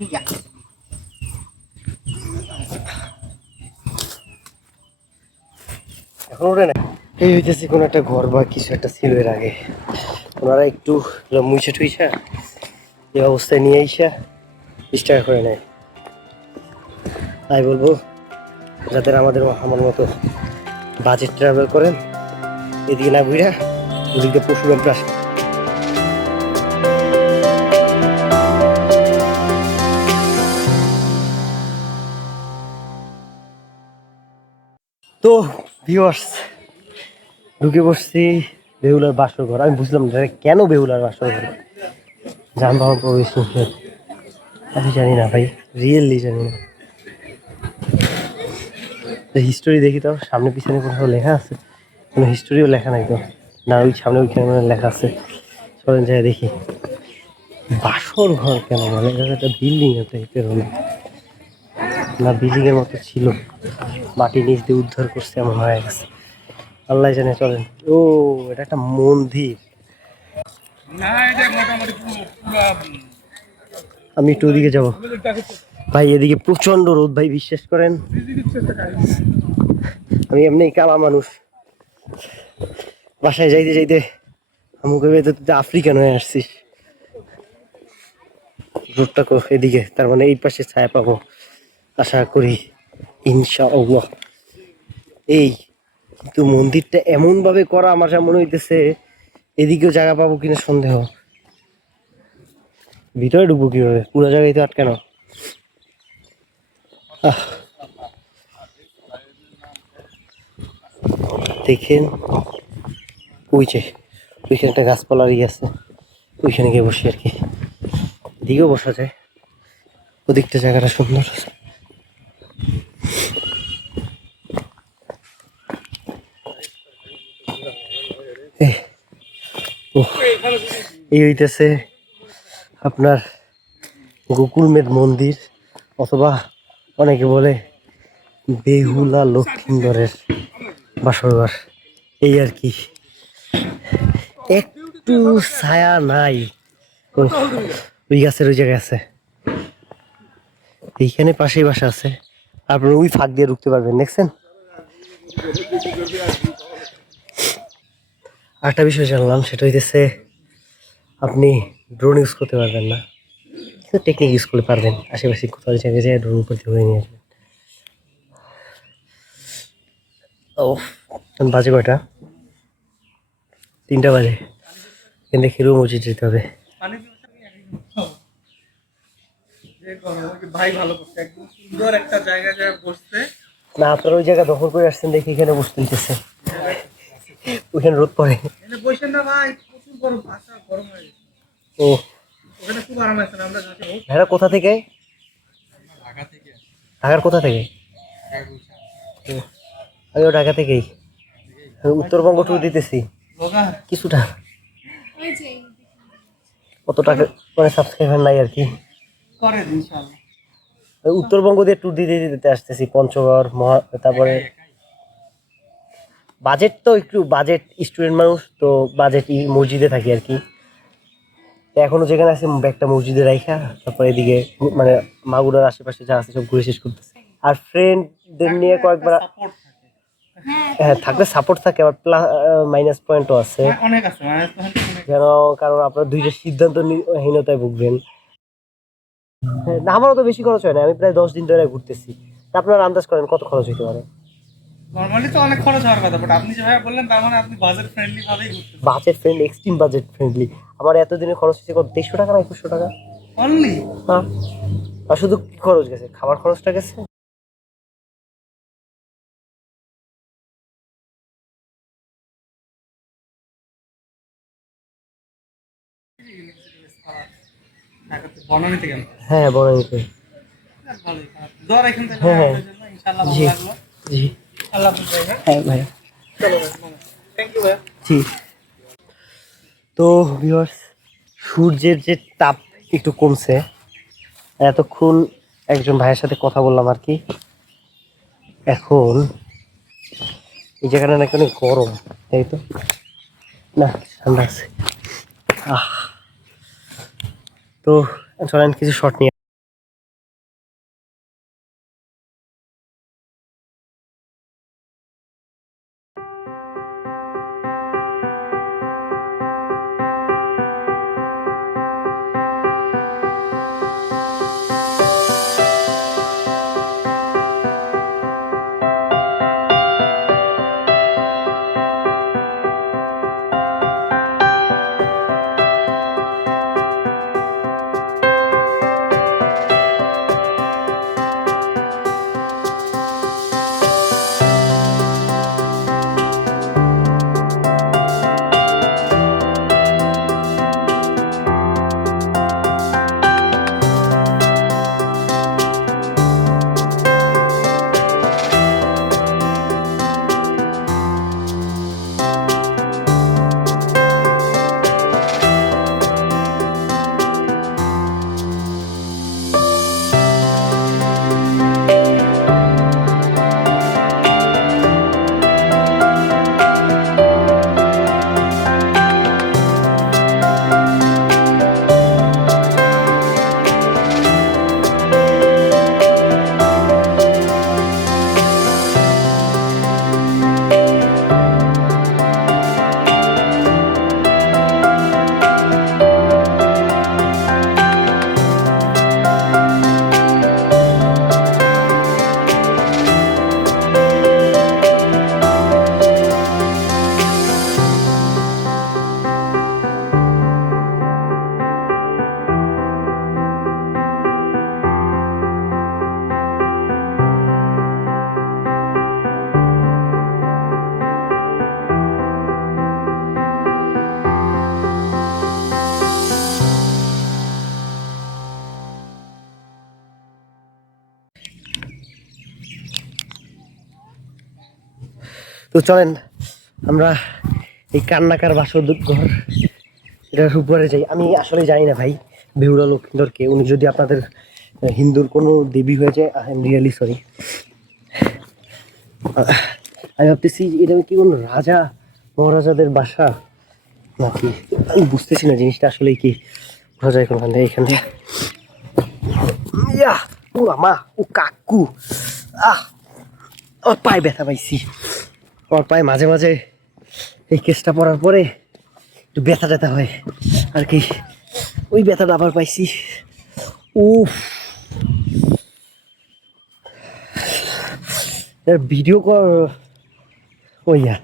এখন না এই হইতেছে কোনো একটা ঘর বা কিছু একটা ছিল এর আগে। ওনারা একটু মুইছে টুইছা এই অবস্থায় নিয়ে আইসা বিশ টাকা করে নেয়। তাই বলব যাদের আমাদের আমার মতো বাজেট ট্রাভেল করেন এদিকে না ঘুরা ওদিকে পশুরাম প্রাস তো ভিউয়ার্স ঢুকে বসছি বেহুলার বাসর ঘর। আমি বুঝলাম না কেন বেহুলার বাসর ঘর? যানবাহন প্রবেশ নিষেধ আমি জানি না ভাই রিয়েলি জানি না। হিস্টোরি দেখি তো, সামনে পিছনে কোথাও লেখা আছে? কোনো হিস্টোরিও লেখা নাই তো। না, ওই সামনে ওইখানে মানে লেখা আছে। চলেন যাই দেখি। বাসর ঘর কেন মানে একটা বিল্ডিং টাইপের হলো। না বিল্ডিং এর মতো ছিল। মাটি নিচ দিয়ে উদ্ধার করছে, এমন হয়ে গেছে। আল্লাহ জানে, চলেন। ও, এটা একটা মন্দির। আমি একটু ওদিকে যাব। ভাই, এদিকে প্রচণ্ড রোদ, ভাই, বিশ্বাস করেন? আমি এমনি কালা মানুষ। বাসায় যাইতে যাইতে আমাকে তো আফ্রিকান হয়ে আসছিস রোদটা এদিকে, তার মানে এই পাশে ছায়া পাবো। আশা করি ইনশাআল্লাহ। এই কিন্তু মন্দিরটা এমন ভাবে করা আমার যা মনে হইতেছে এদিকেও জায়গা পাবো কিনা সন্দেহ। ভিতরে ঢুকবো কীভাবে? পুরো জায়গায় তো আটকানো। দেখেন ওই যে ওইখানে একটা গাছপালার ইয়ে আছে। ওইখানে গিয়ে বসি আর কি। এদিকেও বসা যায়। ওদিকটা জায়গাটা সুন্দর এই, এই হইতেছে আপনার গোকুলমের মন্দির, অথবা অনেকে বলে বেহুলা লক্ষ্মীন্দরের বাসরঘর। এই আর কি। একটু ছায়া নাই। ওই গাছের ওই জায়গায় আছে। এইখানে পাশেই বাসা আছে। আপনার ওই ফাঁক দিয়ে ঢুকতে পারবেন, দেখছেন? আরেকটা বিষয় জানলাম, সেটা হইতেছে আপনি ড্রোন ইউজ করতে পারবেন না। কিন্তু টেকনিক ইউজ করতে পারবেন। আশেপাশে কোথাও জায়গায় যায় ড্রোন দিয়ে উড়ে নিয়ে আসবেন ও বাজে কয়টা? তিনটা বাজে। কিন্তু হিরো মসজিদ যেতে হবে। না আপনারা ওই জায়গা দখল করে আসছেন দেখি এখানে বসতে দিতেছে ওইখানে রোদ পড়ে। বসেন না ভাই। গেছে। ও। ওখানে খুব আরাম আছে না? আমরা যাচ্ছি ভাইরা কোথা থেকে? ঢাকার কোথা থেকে? ও, ঢাকা থেকেই। উত্তরবঙ্গ ট্যুর দিতেছি। কিছুটা। কত টাকা মানে সাবস্ক্রাইবার নাই আর কি। করে উত্তরবঙ্গ দিয়ে ট্যুর দিতে দিতে আসতেছি পঞ্চগড় মহা তারপরে বাজেট তো একটু বাজেট স্টুডেন্ট মানুষ তো বাজেট মসজিদে থাকি আর কি। তো এখনও যেখানে আছে একটা মসজিদে রাইখা তারপরে এদিকে মানে মাগুরার আশেপাশে যা আছে সব ঘুরে শেষ করতেছে। আর ফ্রেন্ডদের নিয়ে কয়েকবার হ্যাঁ থাকলে সাপোর্ট থাকে আবার প্লাস মাইনাস পয়েন্টও আছে। আছে কেন কারণ আপনার দুইটা সিদ্ধান্ত নি- হীনতায় ভুগবেন। হ্যাঁ, না আমারও তো বেশি খরচ হয় না আমি প্রায় দশ দিন ধরে ঘুরতেছি। আপনারা আন্দাজ করেন কত খরচ হইতে পারে? নর্মালি তো অনেক খরচ হওয়ার কথা বাট আপনি যেভাবে বললেন তার মানে আপনি বাজেট ফ্রেন্ডলি ভাবেই ঘুরতে budget friendly extreme budget friendly আমার এতদিনের খরচ হচ্ছে কত দেড়শো টাকা না একুশশো টাকা? অনলি হ্যাঁ। আর শুধু কি খরচ গেছে? খাবার খরচটা গেছে? বনানীতে হ্যাঁ হ্যাঁ, হ্যাঁ। জি জি। হ্যাঁ ভাই। জি। তো ভিউয়ার্স সূর্যের যে তাপ একটু কমছে, এতক্ষণ একজন ভাইয়ের সাথে কথা বললাম আর কি। এখন, এই জায়গাটা নাকি অনেক গরম, তাই তো? না, ঠান্ডা আছে। আহ। তো, চলেন কিছু শর্ট নিয়ে চলেন, আমরা এই কান্নাকার বাসর ঘর, এটার উপরে যাই। আমি আসলে জানি না ভাই বেহুলা লক্ষ্মীন্দরকে উনি যদি আপনাদের হিন্দুর কোনো দেবী হয়ে যায় আই এম রিয়েলি সরি আমি ভাবতেছি এটা কি কোনো রাজা, মহারাজাদের বাসা? নাকি, আমি বুঝতেছি না জিনিসটা আসলে কি বোঝা যায় কোনখান থেকে এখান। থেকে ইয়া, ও মা, ও কাকু। আহ পায়ে ব্যথা পাইছি। আমার পায়ে মাঝে মাঝে এই কেসটা পড়ার পরে একটু ব্যথা ট্যাথা হয়। আর কি, ওই ব্যথাটা আবার পাইছি। উফ। ভিডিও কর ওইয়া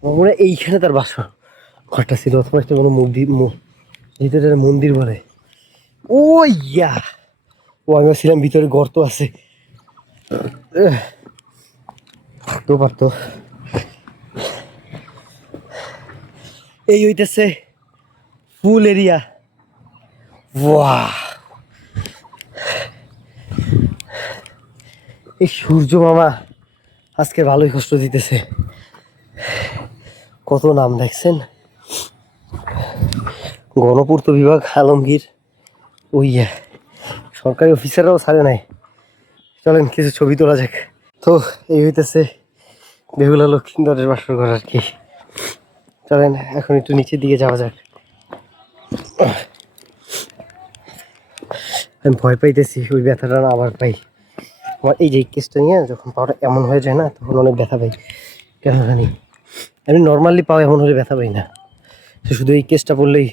আমার মনে এইখানে তার বাসা। ঘরটা ছিল, অথবা একটা কোনো মন্দির যেহেতু মন্দির বলে। ও ইয়া, ও আমি ছিলাম, ভিতরে গর্ত আছে। থাকতেও পারতো। এই হইতেছে ফুল এরিয়া। ওয়াহ। এই সূর্য মামা আজকে ভালোই কষ্ট দিতেছে। কত নাম দেখছেন? গণপূর্ত বিভাগ, আলমগীর। ওই সরকারি অফিসাররাও ছাড়ে নাই। চলেন, কিছু ছবি তোলা যাক। তো, এই হইতেছে বেহুলা লক্ষ্মীন্দরের বাসর ঘর আর কি। চলেন, এখন একটু নিচের দিকে যাওয়া যাক। আমি ভয় পাইতেছি, ওই ব্যথাটা না আবার পাই। আমার এই যে কেসটা নিয়ে যখন পাওয়াটা এমন হয়ে যায় না, তখন অনেক ব্যথা পাই। কেন জানি। আমি নর্মালি পাও এমন হলে ব্যথা পাই না। শুধু এই কেসটা পড়লেই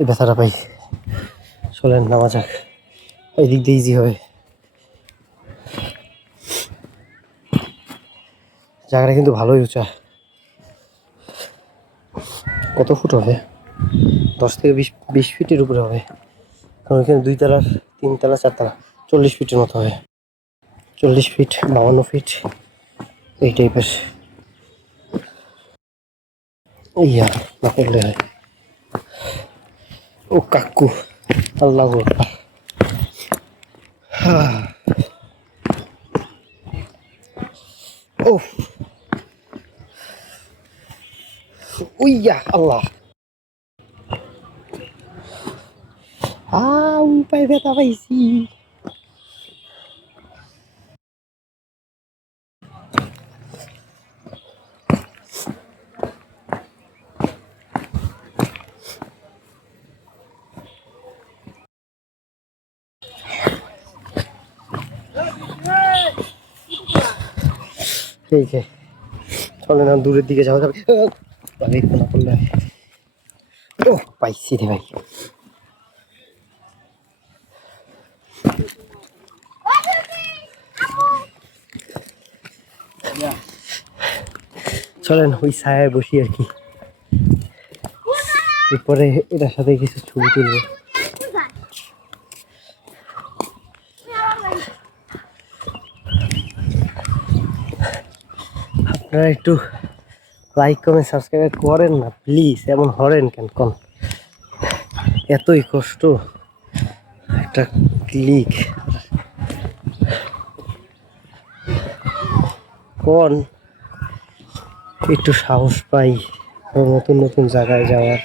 এই ব্যথাটা পাই। চলেন, নামা যাক। এই দিক দিয়ে ইজি হবে জায়গাটা কিন্তু ভালোই উঁচা। কত ফুট হবে? দশ থেকে বিশ বিশ ফিটের উপরে হবে। কারণ এখানে দুই তলার, তিন তলা, চার তলা, চল্লিশ ফিটের মতো হবে। চল্লিশ ফিট, বাউন্ন ফিট, এই টাইপের। ইয়া না করলে হয় ও কাকু, আল্লাহ আকবার। হা। ও উইয়া আল্লাহ আউ পায়ে ব্যথা পাইছি এই যে চলে না দূরের দিকে যাওয়া যাবে। ভাবে কোনা করলে ও, পাইছি রে ভাই। চলেন, ওই ছায়ায় বসি আর কি। এরপরে এটার সাথে কিছু ছবি তুলবো। আপনারা একটু লাইক কমেন্ট সাবস্ক্রাইব করেন না প্লিজ এমন হরেন কেন? কোন? এতই কষ্ট। একটা ক্লিক কোন? একটু সাহস পাই। নতুন নতুন জায়গায় যাওয়ার।